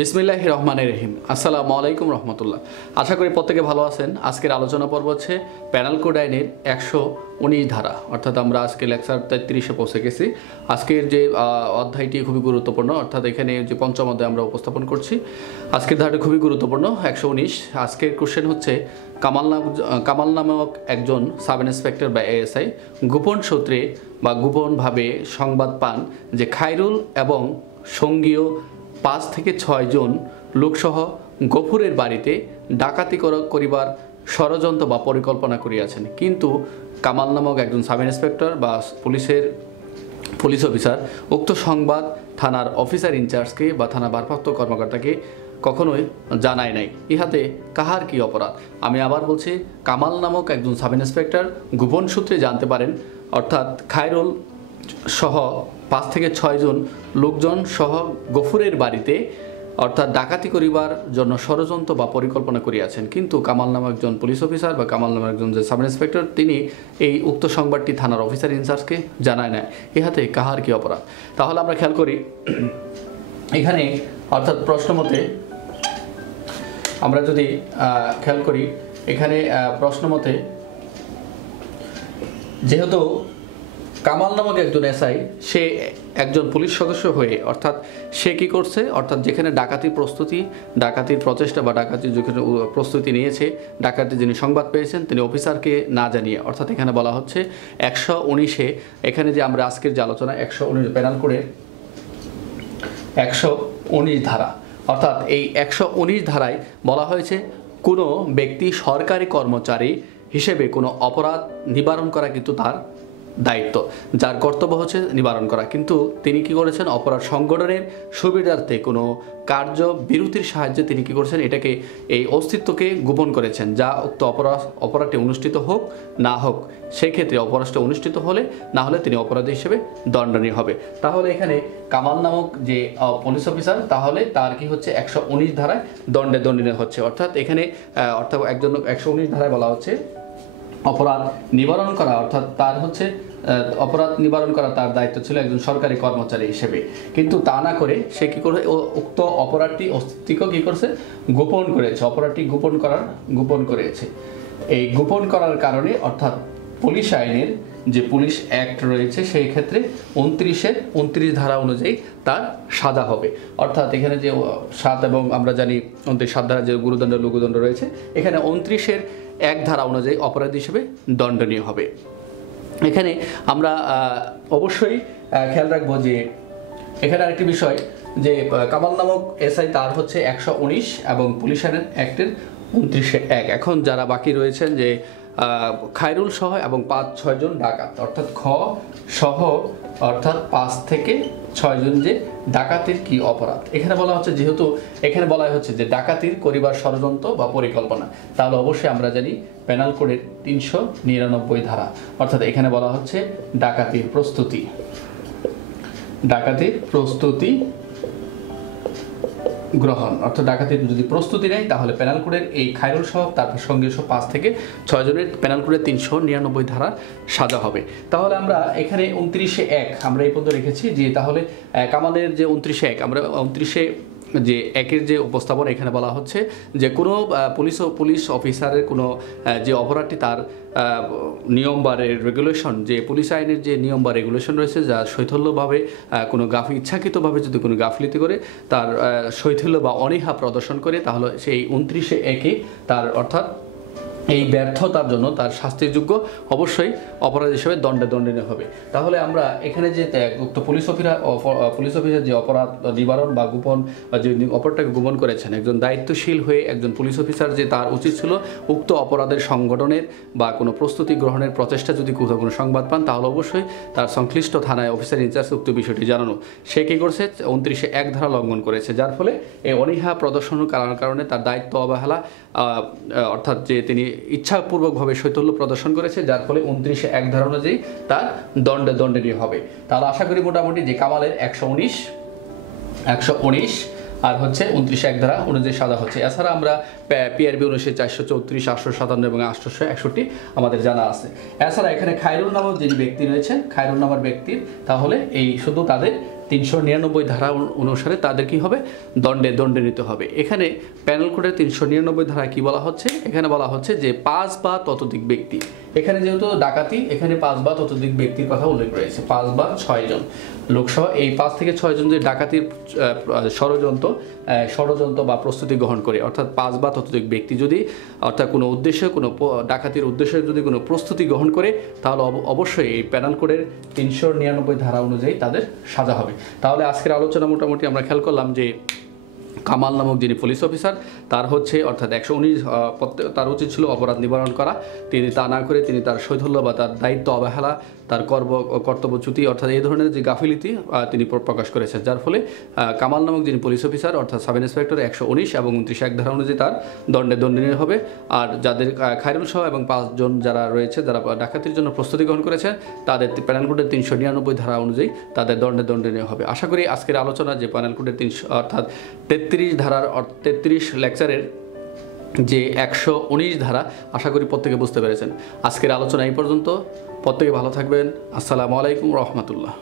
বিসমিল্লাহির রহমানির রহিম। আসসালামু আলাইকুম রহমতুল্লাহ। আশা করি প্রত্যেকে ভালো আছেন। আজকের আলোচনা পর্ব হচ্ছে পেনাল কোড আইনের 119 ধারা, অর্থাৎ আমরা আজকে লেকচার 33-এ পৌঁছে গেছি। আজকের যে অধ্যায়টি খুবই গুরুত্বপূর্ণ, অর্থাৎ এখানে যে পঞ্চম অধ্যায় আমরা উপস্থাপন করছি। আজকের ধারাটি খুবই গুরুত্বপূর্ণ, 119। আজকের কোশ্চেন হচ্ছে কামাল নামক একজন সাব ইন্সপেক্টর বা এএসআই গোপন সূত্রে বা গোপনভাবে সংবাদ পান যে খায়রুল এবং সঙ্গীয় 5 থেকে 6 জন লোকসহ গফুরের বাড়িতে ডাকাতি করিবার ষড়যন্ত্র বা পরিকল্পনা করিয়াছেন। কিন্তু কামাল নামক একজন সাব ইন্সপেক্টর বা পুলিশ অফিসার উক্ত সংবাদ থানার অফিসার ইনচার্জকে বা থানা ভারপ্রাপ্ত কর্মকর্তাকে কখনোই জানায় নাই। ইহাতে কাহার কি অপরাধ? আমি আবার বলছি, কামাল নামক একজন সাব ইন্সপেক্টর গোপন সূত্রে জানতে পারেন, অর্থাৎ খায়রুল সহ 5 থেকে 6 জন লোকজন সহ গফুরের বাড়িতে অর্থাৎ ডাকাতি করিবার জন্য ষড়যন্ত্র বা পরিকল্পনা করিয়াছেন। কিন্তু কামাল নামক একজন পুলিশ অফিসার বা কামাল নামক একজন যে সাব ইন্সপেক্টর তিনি এই উক্ত সংবাদটি থানার অফিসার ইনচার্জকে জানায় না। ইহাতে কাহার কি অপরাধ? তাহলে আমরা খেয়াল করি এখানে, অর্থাৎ প্রশ্ন মতে আমরা যদি খেয়াল করি এখানে প্রশ্ন মতে, যেহেতু কামাল নামক একজন এসআই সে একজন পুলিশ সদস্য হয়ে, অর্থাৎ সে কী করছে, অর্থাৎ যেখানে ডাকাতির প্রচেষ্টা বা ডাকাতির যেখানে প্রস্তুতি নিয়েছে, ডাকাতির যিনি সংবাদ পেয়েছেন তিনি অফিসারকে না জানিয়ে, অর্থাৎ এখানে বলা হচ্ছে 119-এ, এখানে যে আমরা আজকের যে আলোচনা 119 পেনাল কোডের 119 ধারা, অর্থাৎ এই 119 ধারায় বলা হয়েছে কোনো ব্যক্তি সরকারি কর্মচারী হিসেবে কোনো অপরাধ নিবারণ করা কিন্তু তার দায়িত্ব, যার কর্তব্য হচ্ছে নিবারণ করা। কিন্তু তিনি কি করেছেন, অপরাধ সংগঠনের সুবিধার্থে কোনো কার্য বিরতির সাহায্যে তিনি কি করেছেন, এটাকে এই অস্তিত্বকে গোপন করেছেন, যা উক্ত অপরাধটি অনুষ্ঠিত হোক না হোক, সেই ক্ষেত্রে অপরাধটি অনুষ্ঠিত হলে না হলে তিনি অপরাধী হিসেবে দণ্ডনীয় হবে। তাহলে এখানে কামাল নামক যে পুলিশ অফিসার, তাহলে তার কি হচ্ছে 119 ধারায় দণ্ডনীয় হচ্ছে। অর্থাৎ এখানে একজন 119 ধারায় বলা হচ্ছে অপরাধ নিবারণ করা, অর্থাৎ তার হচ্ছে অপরাধ নিবারণ করা তার দায়িত্ব ছিল একজন সরকারি কর্মচারী হিসেবে। কিন্তু তা না করে সে কী করে উক্ত অপরাধটি অস্তিত্বকে কী করছে, গোপন করেছে, অপরাধটি গোপন করেছে। এই গোপন করার কারণে, অর্থাৎ পুলিশ আইনের যে পুলিশ অ্যাক্ট রয়েছে সেই ক্ষেত্রে 29 ধারা অনুযায়ী তার সাজা হবে। অর্থাৎ এখানে যে 7 এবং আমরা জানি 7 ধারা যে গুরুদণ্ড লঘুদণ্ড রয়েছে, এখানে 29-1 ধারা অনুযায়ী অপরাধী হিসেবে দণ্ডনীয় হবে। এখানে আমরা অবশ্যই খেয়াল রাখবো যে এখানে আরেকটি বিষয়, যে কামাল নামক এসআই তার হচ্ছে 119 এবং পুলিশ আইনের অ্যাক্টের 29-1। এখন যারা বাকি রয়েছেন যে খায়রুল সহ এবং 5-6 জন ডাকাত, অর্থাৎ খ সহ, অর্থাৎ 5 থেকে 6 জন যে ডাকাতির কি অপরাধ, এখানে বলা হচ্ছে, যেহেতু এখানে বলা হচ্ছে যে ডাকাতির করিবার ষড়যন্ত্র বা পরিকল্পনা, তাহলে অবশ্যই আমরা জানি পেনাল কোডের 399 ধারা, অর্থাৎ এখানে বলা হচ্ছে ডাকাতির প্রস্তুতি গ্রহণ, অর্থাৎ ডাকাতির যদি প্রস্তুতি নেয় তাহলে পেনাল কোডের এই খায়রুল সহ তারপর সঙ্গে 5 থেকে 6 জনের পেনাল কোডের 399 ধারা সাজা হবে। তাহলে আমরা এখানে 29-1 আমরা এই পর্যন্ত রেখেছি, যে তাহলে কামালের যে 29-1, আমরা 29 যে 1-এর যে উপস্থাপন, এখানে বলা হচ্ছে যে কোনো পুলিশ অফিসারের কোনো যে অপরাধটি তার নিয়ম বা রেগুলেশন, যে পুলিশ আইনের যে নিয়ম বা রেগুলেশন রয়েছে, যা শৈথল্যভাবে কোনো ইচ্ছাকৃতভাবে যদি কোনো গাফিলতি করে, তার শৈথল্য বা অনীহা প্রদর্শন করে, তাহলে সেই 29-1-এ তার, অর্থাৎ এই ব্যর্থতার জন্য তার শাস্তির যোগ্য অবশ্যই অপরাধ হিসেবে দণ্ডনীয় হবে। তাহলে আমরা এখানে যে উক্ত পুলিশ অফিসার যে অপরাধ নিবারণ বা গোপন বা যে অপরাধটাকে গোপন করেছেন, একজন দায়িত্বশীল হয়ে একজন পুলিশ অফিসার, যে তার উচিত ছিল উক্ত অপরাধের সংগঠনের বা কোনো প্রস্তুতি গ্রহণের প্রচেষ্টা যদি কোথাও কোনো সংবাদ পান, তাহলে অবশ্যই তার সংশ্লিষ্ট থানায় অফিসার ইনচার্জ উক্ত বিষয়টি জানানো। সে কী করছে, 29-1 ধারা লঙ্ঘন করেছে, যার ফলে এই অনীহা প্রদর্শনের কারণে তার দায়িত্ব অবহেলা, অর্থাৎ যে তিনি ইচ্ছাপূর্বকভাবে শৈথল্য প্রদর্শন করেছে, যার ফলে 29-1 ধারা অনুযায়ী তার দণ্ডনীয় হবে। তাহলে আশা করি মোটামুটি যে কামালের 119 আর হচ্ছে 29-1 ধারা অনুযায়ী সাজা হচ্ছে। এছাড়া আমরা পিআরবি অনুসারে 434, 857 এবং 861 আমাদের জানা আছে। এছাড়া এখানে খায়রুল নামক যিনি ব্যক্তি রয়েছেন, খায়রুল নামের ব্যক্তির তাহলে এই শুধু তাদের 399 ধারা অনুসারে তাদের কি হবে দণ্ডান্বিত হবে। এখানে প্যানেল কোডের 399 ধারা কি বলা হচ্ছে, এখানে বলা হচ্ছে যে 5 বা ততোধিক ব্যক্তি, এখানে যেহেতু ডাকাতি এখানে 5 বা ততোধিক ব্যক্তির কথা উল্লেখ রয়েছে, 5 বা 6 জন লোকসহ এই 5 থেকে 6 জন যে ডাকাতির ষড়যন্ত্র বা প্রস্তুতি গ্রহণ করে, অর্থাৎ 5 বা ততোধিক ব্যক্তি যদি অর্থাৎ কোনো উদ্দেশ্যে কোনো ডাকাতির উদ্দেশ্যে যদি কোনো প্রস্তুতি গ্রহণ করে তাহলে অবশ্যই এই প্যানেল কোডের 399 ধারা অনুযায়ী তাদের সাজা হবে। তাহলে আজকের আলোচনা মোটামুটি আমরা খেয়াল করলাম যে কামাল নামক যিনি পুলিশ অফিসার তার হচ্ছে অর্থাৎ 119 তার উচিত ছিল অপরাধ নিবারণ করা, তিনি তা না করে তিনি তার শৈথল্য বা তার দায়িত্ব অবহেলা, তার কর্তব্যচ্যুতি অর্থাৎ এই ধরনের যে গাফিলতি তিনি প্রকাশ করেছেন, যার ফলে কামাল নামক যিনি পুলিশ অফিসার অর্থাৎ সাব ইন্সপেক্টর 119 এবং 29 ধারা অনুযায়ী তার দণ্ডনীয় হবে। আর যাদের খায়রুল সহ এবং 5 জন যারা রয়েছে যারা ডাকাতির জন্য প্রস্তুতি গ্রহণ করেছেন তাদের প্যানেল কোডের 399 ধারা অনুযায়ী তাদের দণ্ডনীয় হবে। আশা করি আজকের আলোচনা যে প্যানেল কোডের 300 অর্থাৎ 33 ধারার 33 লেকচারের যে 119 ধারা আশা করি প্রত্যেকে বুঝতে পেরেছেন। আজকের আলোচনা এই পর্যন্ত, প্রত্যেকে ভালো থাকবেন। আসসালামু আলাইকুম রহমতুল্লাহ।